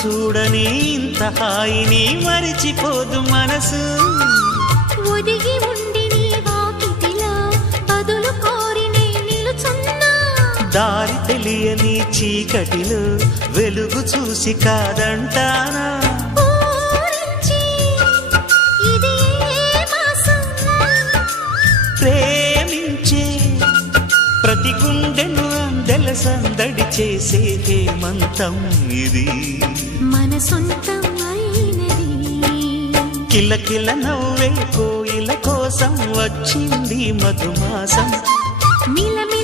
చూడని ఇంత హాయిని మరిచిపోదు మనసు. ఒదిగి ఉండి నీ వాకిటిలో బదులు కోరి నే నిలుచున్నా. దారి తెలియని చీకటిలో వెలుగు చూసి కాదంటానా. ప్రేమించే ప్రతి గుండెను అందెల సందడి చేసే హేమంతం ఇది. మన సొంతం అయినది. కిలకిల నవ్వే కోయిల కోసం వచ్చింది మధుమాసం. మిలమిల